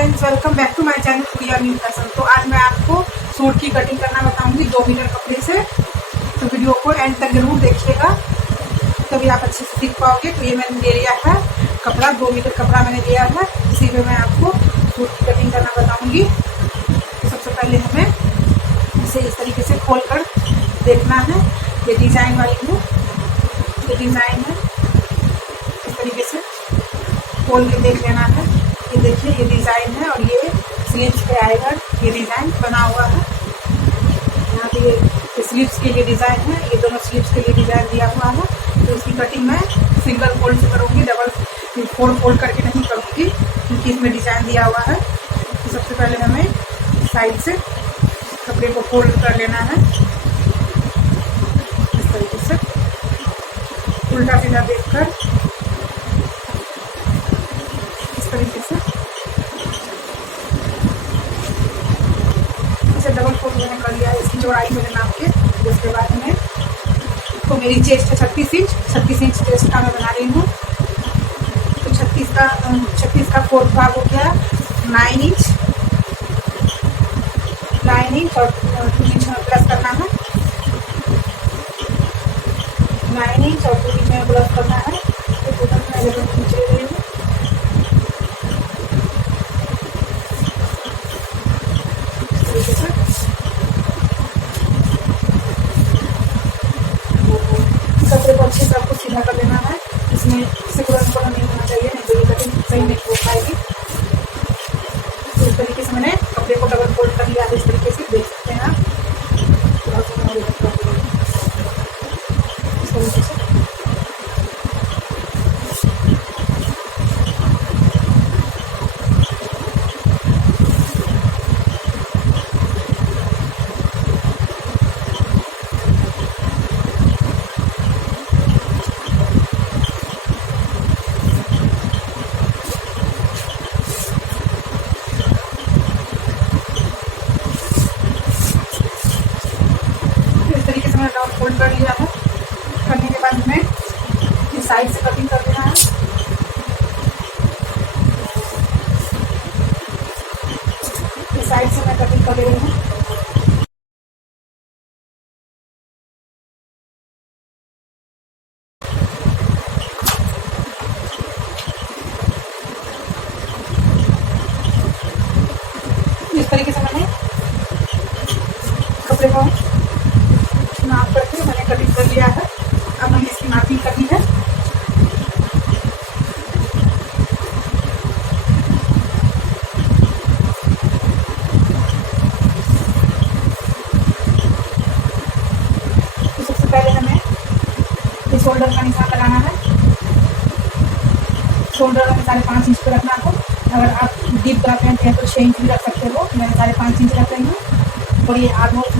Friends, welcome back to my channel Priya new fashion. तो आज मैं आपको सूट की कटिंग करना बताऊंगी 2 मीटर कपड़े से। तो वीडियो को एंड तक जरूर देखिएगा, तभी आप अच्छे से सीख पाओगे। तो ये मैंने ले लिया है कपड़ा, 2 मीटर कपड़ा मैंने लिया है, इसी में मैं आपको सूट की कटिंग करना बताऊंगी। तो सबसे पहले हमें इसे इस तरीके से खोल कर देखना है। ये डिजाइन वाली है, ये डिजाइन है, इस तरीके से खोल के देख लेना है। ये देखिए, ये डिजाइन है और ये स्लीव्स पे आएगा। ये डिजाइन बना हुआ है यहाँ पे, ये स्लीव्स के लिए डिजाइन है, ये दोनों स्लीव्स के लिए डिजाइन दिया हुआ है। तो इसकी कटिंग मैं सिंगल फोल्ड से करूँगी, डबल 4 फोल्ड करके नहीं करूँगी, क्योंकि इसमें डिजाइन दिया हुआ है। तो सबसे पहले हमें साइड से कपड़े को फोल्ड कर लेना है, इस तरीके से उल्टा सीधा देखकर, इस तरीके से इसे डबल फोल्ड मैंने कर लिया है। इसकी चौड़ाई मैंने नाप के, उसके बाद में तो मेरी चेस्ट है 36 इंच, 36 इंच चेस्ट का मैं बना रही हूँ। तो 36 का फोर्थ भाग हो गया 9 इंच, 9 इंच और 2 इंच में प्लस करना है, 9 इंच और 2 इंच में प्लस करना है। तो टोटल मैं मेजरमेंट नीचे ले रही हूँ। कपड़े को अच्छे से आपको सीधा कर लेना है, इसमें सिकुड़न को नहीं होना चाहिए, नहीं तो ये कटिंग सही नहीं हो पाएगी। तो इस तरीके से मैंने कपड़े को डबल फोल्ड कर लिया है, इस तरीके से देख सकते हैं आप। इस तरीके से डबल फोल्ड कर लिया है। करने के बाद हमें इस साइड से कटिंग कर देना है। इस साइड से मैं कटिंग कर ले रही हूँ। इस तरीके से मैंने कपड़े को नाप करके मैंने कटिंग कर लिया है। अब हमें इसकी मार्किंग करनी है। तो सबसे पहले हमें इस शोल्डर का निशान लगाना है। शोल्डर हमें 5.5 इंच पे रखना है। अगर आप डीप गला पहनते हैं तो 6 इंच भी रख सकते हो, मैं 5.5 इंच रख रही हूँ। और ये आर्महोल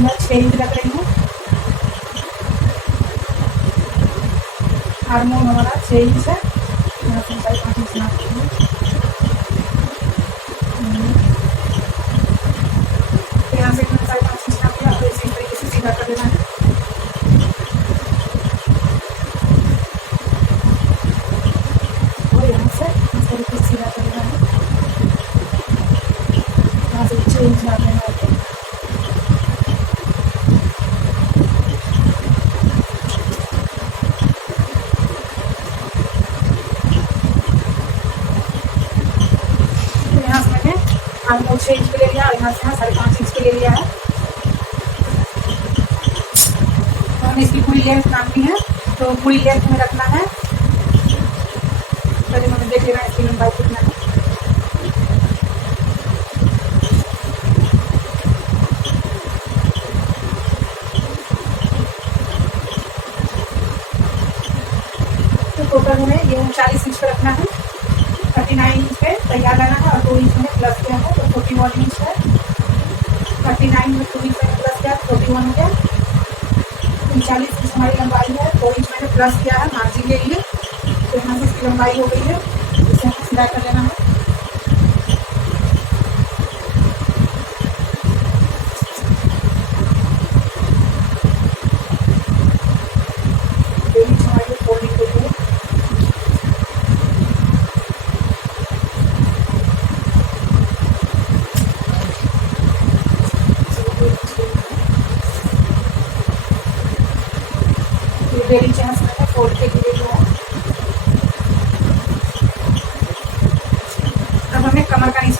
में 6 इंच रख रही हूँ। आर्महोल हमारा 6 इंच है, यहाँ से 5.5 इंच नाप रही हूँ। यहाँ से 5.5 इंच नाप लिया, तो इसी तरीके से सीधा कर देना है। और यहाँ से इस तरीके से सीधा कर देना है। यहाँ से 6 इंच नाप लेना है। आर्महोल 6 इंच के ले लिया और यहाँ से 5.5 इंच के ले लिया है। तो हमें इसकी पूरी लेंथ नापनी है, तो पूरी लेंथ में रखना है। पहले हमें देख लेना है इसकी लंबाई कितना है। तो टोटल हमें ये 39 इंच पे रखना है। 39 इंच पे तैयार लाना है और 2 इंच में प्लस किया है, तो 41 इंच है। 39 में 2 इंच मैंने प्लस किया, 41 हो गया। 39 इंच हमारी लंबाई है, 2 इंच मैंने प्लस किया है मार्जिन के लिए। तो यहाँ से इसकी लंबाई हो गई है, इसे हमें सिलाई कर लेना है।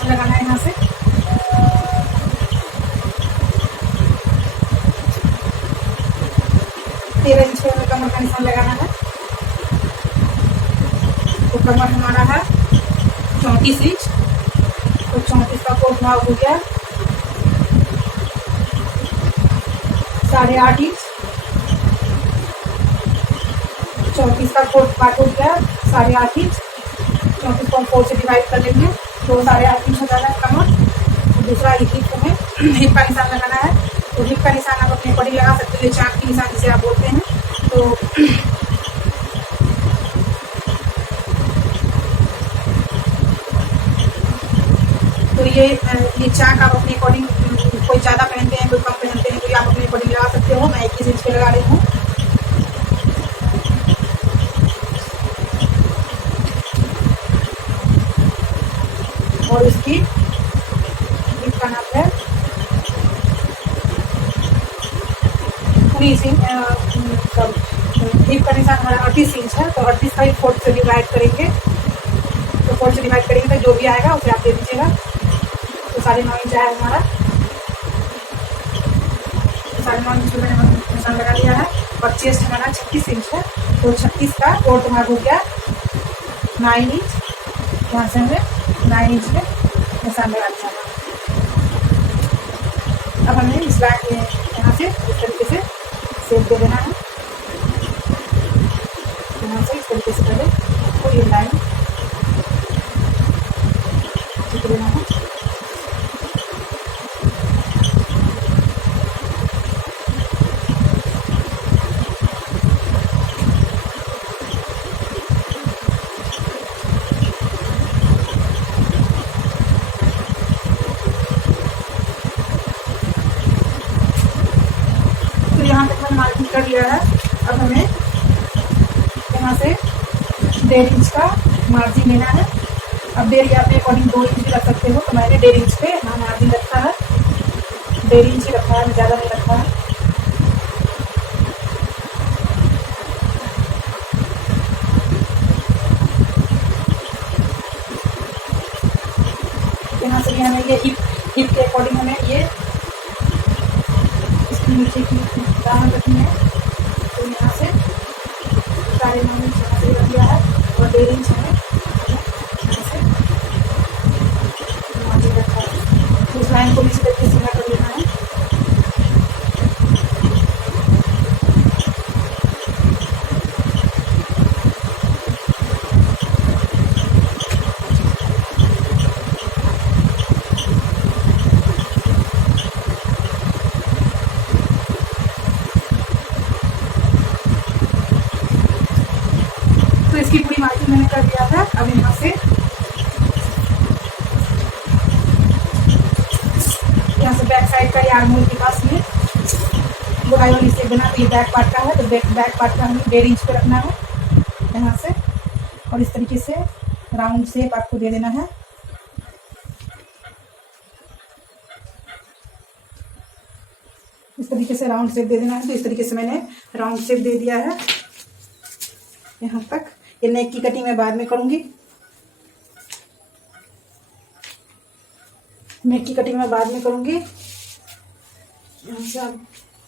निशान लगाना है यहाँ से। तेरह इंच पे हमें कमर का निशान लगाना है। तो कमर हमारा है 34 इंच, तो 34 का कोट भाव हो गया 8.5 इंच। 34 का कोट पार्ट हो गया 8.5 इंच। 34 को हम 4 से डिवाइड कर लेंगे तो 8.5 इंच हो जाएगा कमर। तो दूसरा हिप हमें हिप का निशान लगाना है। तो हिप का निशान आप अपने अकॉर्डिंग लगा सकते हैं, चाक की निशान जिसे आप बोलते हैं। तो ये चाक आप अपने अकॉर्डिंग, कोई ज़्यादा पहनते हैं कोई कम पहनते हैं, तो ये आप अपने अकॉर्डिंग लगा सकते हो। मैं 21 इंच पे लगा रही हूँ। और इसकी हिप का नाप है पूरी हिप का निशान हमारा 38 इंच है। तो 38 का 4 से डिवाइड करेंगे, तो 4 से डिवाइड करेंगे तो जो भी आएगा उसे आप दे दीजिएगा। तो 9.5 इंच आया हमारा। तो 9.5 इंच पे मैंने निशान लगा लिया है। और चेस्ट हमारा 36 इंच है। तो 36 का फोर्थ भाग हो गया 9 इंच। यहाँ से हमें 9 इंच में निशान लगा दिया है। अब हमें इस लाइन में यहाँ से इस तरीके से शेप दे देना है। यहाँ से इस तरीके से पहले तो ये लाइन खींच देना है। तो यहाँ तक मैंने मार्किंग कर लिया है। अब हमें यहाँ से 1.5 इंच का मार्जिन लेना है। अब 1.5 या अपने अकॉर्डिंग 2 इंच भी रख सकते हो। तो मैंने 1.5 इंच पे यहाँ मार्जिन रखा है, 1.5 इंच ही रखा है, ज़्यादा नहीं रखा है। यहाँ से भी हमें ये हिप के अकॉर्डिंग हमें ये इसकी नीचे की दामन रखनी है। तो यहाँ से 9.5 इंच यहाँ से रख दिया है और 1.5 इंच हमें यहाँ से मार्जिन रखा है। तो उस लाइन को भी इसी तरीके से सीधा कर लेना है। तो इसकी पूरी मार्किंग मैंने कर दिया है। अब यहाँ से बैक साइड का ये आर्महोल के पास में गोलाई वाली शेप देना। तो ये बैक पार्ट का है, तो बैक पार्ट का हमें 1.5 इंच पे रखना है यहाँ से। और इस तरीके से राउंड शेप आपको दे देना है। इस तरीके से राउंड शेप दे देना है। तो इस तरीके से मैंने राउंड शेप दे दिया है यहाँ तक। ये नेक की कटिंग मैं बाद में करूंगी। नेक की कटिंग मैं बाद में करूंगी। यहाँ से आप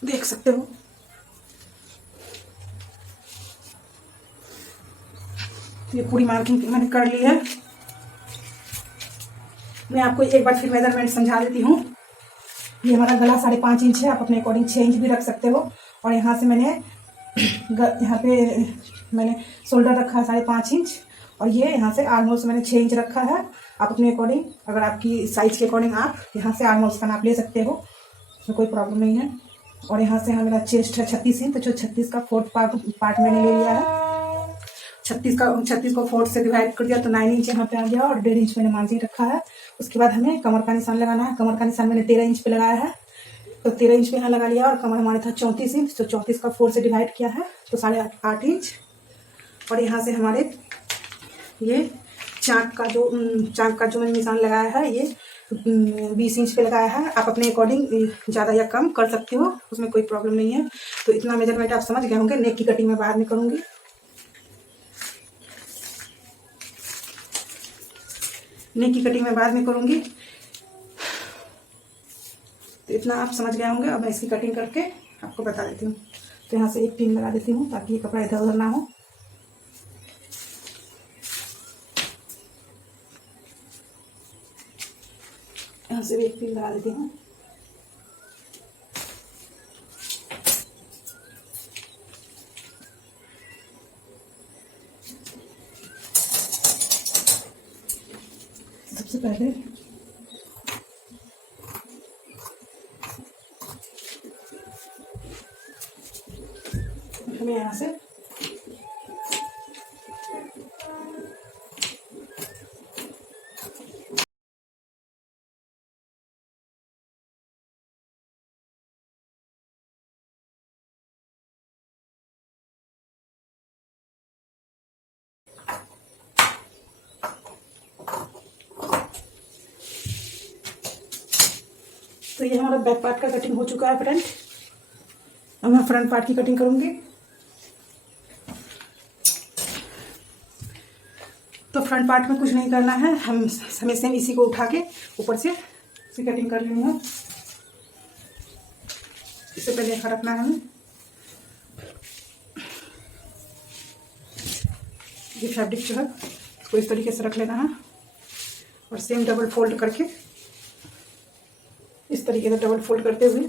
देख सकते हो। ये पूरी मार्किंग मैंने कर ली है। मैं आपको एक बार फिर मेजरमेंट समझा देती हूँ। ये हमारा गला 5.5 इंच है। आप अपने अकॉर्डिंग 6 इंच भी रख सकते हो। और यहाँ से मैंने यहाँ पे मैंने शोल्डर रखा है 5.5 इंच। और ये यहाँ से आर्महोल से मैंने 6 इंच रखा है। आप अपने अकॉर्डिंग, अगर आपकी साइज के अकॉर्डिंग आप यहाँ से आर्महोल्स का नाप ले सकते हो, उसमें कोई प्रॉब्लम नहीं है। और यहाँ से मेरा चेस्ट है 36 इंच। तो जो 36 का फोर्थ पार्ट मैंने ले लिया है। 36 को 4 से डिवाइड कर दिया तो 9 इंच यहाँ पे आ गया। और 1.5 इंच मैंने मार्जिन रखा है। उसके बाद हमें कमर का निशान लगाना है। कमर का निशान मैंने 13 इंच पे लगाया है। तो 13 इंच पे यहाँ लगा लिया। और कमर हमारे था 34 इंच। तो 34 का 4 से डिवाइड किया है तो 8.5 इंच। और यहाँ से हमारे ये चाक का जो मैंने निशान लगाया है ये 20 इंच पे लगाया है। आप अपने अकॉर्डिंग ज़्यादा या कम कर सकते हो, उसमें कोई प्रॉब्लम नहीं है। तो इतना मेजरमेंट आप समझ गए होंगे। नेक की कटिंग मैं बाद में करूँगी। नेक की कटिंग मैं बाद में करूंगी। तो इतना आप समझ गए होंगे। अब मैं इसकी कटिंग करके आपको बता देती हूँ। तो यहाँ से एक पिन लगा देती हूँ ताकि ये कपड़ा इधर उधर ना हो। यहाँ से भी एक पिन लगा देती हूँ। सबसे पहले हमें यहाँ से तो ये हमारा बैक पार्ट का कटिंग हो चुका है फ्रेंड। अब मैं फ्रंट पार्ट की कटिंग करूंगी। तो फ्रंट पार्ट में कुछ नहीं करना है, हमें सेम इसी को उठा के ऊपर से इसी कटिंग कर लेनी है। इससे पहले यहाँ रखना है हमें ये फैब्रिक जो है इसको इस तरीके से रख लेना है और सेम डबल फोल्ड करके इस तरीके से डबल फोल्ड करते हुए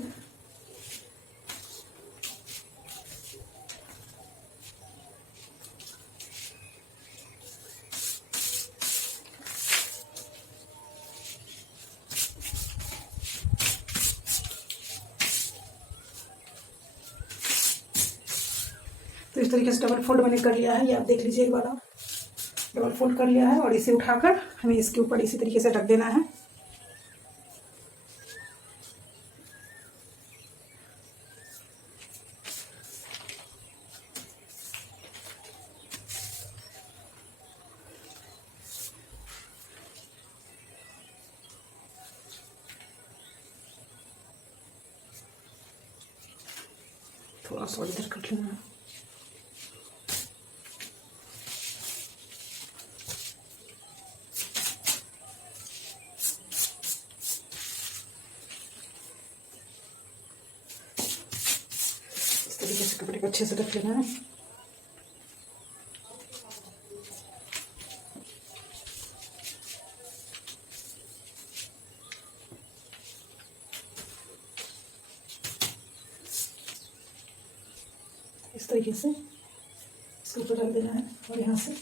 तो इस तरीके से डबल फोल्ड मैंने कर लिया है। ये आप देख लीजिए, एक बार आप डबल फोल्ड कर लिया है और इसे उठाकर हमें इसके ऊपर इसी तरीके से रख देना है। थोड़ा सा इधर कर लेना है। इस तरीके से कपड़े को अच्छे से रख लेना है। इस तरीके से इसके ऊपर रख देना है और यहाँ से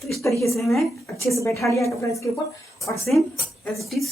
तो इस तरीके से मैं अच्छे से बैठा लिया कपड़ा इसके ऊपर और सेम एज इट इज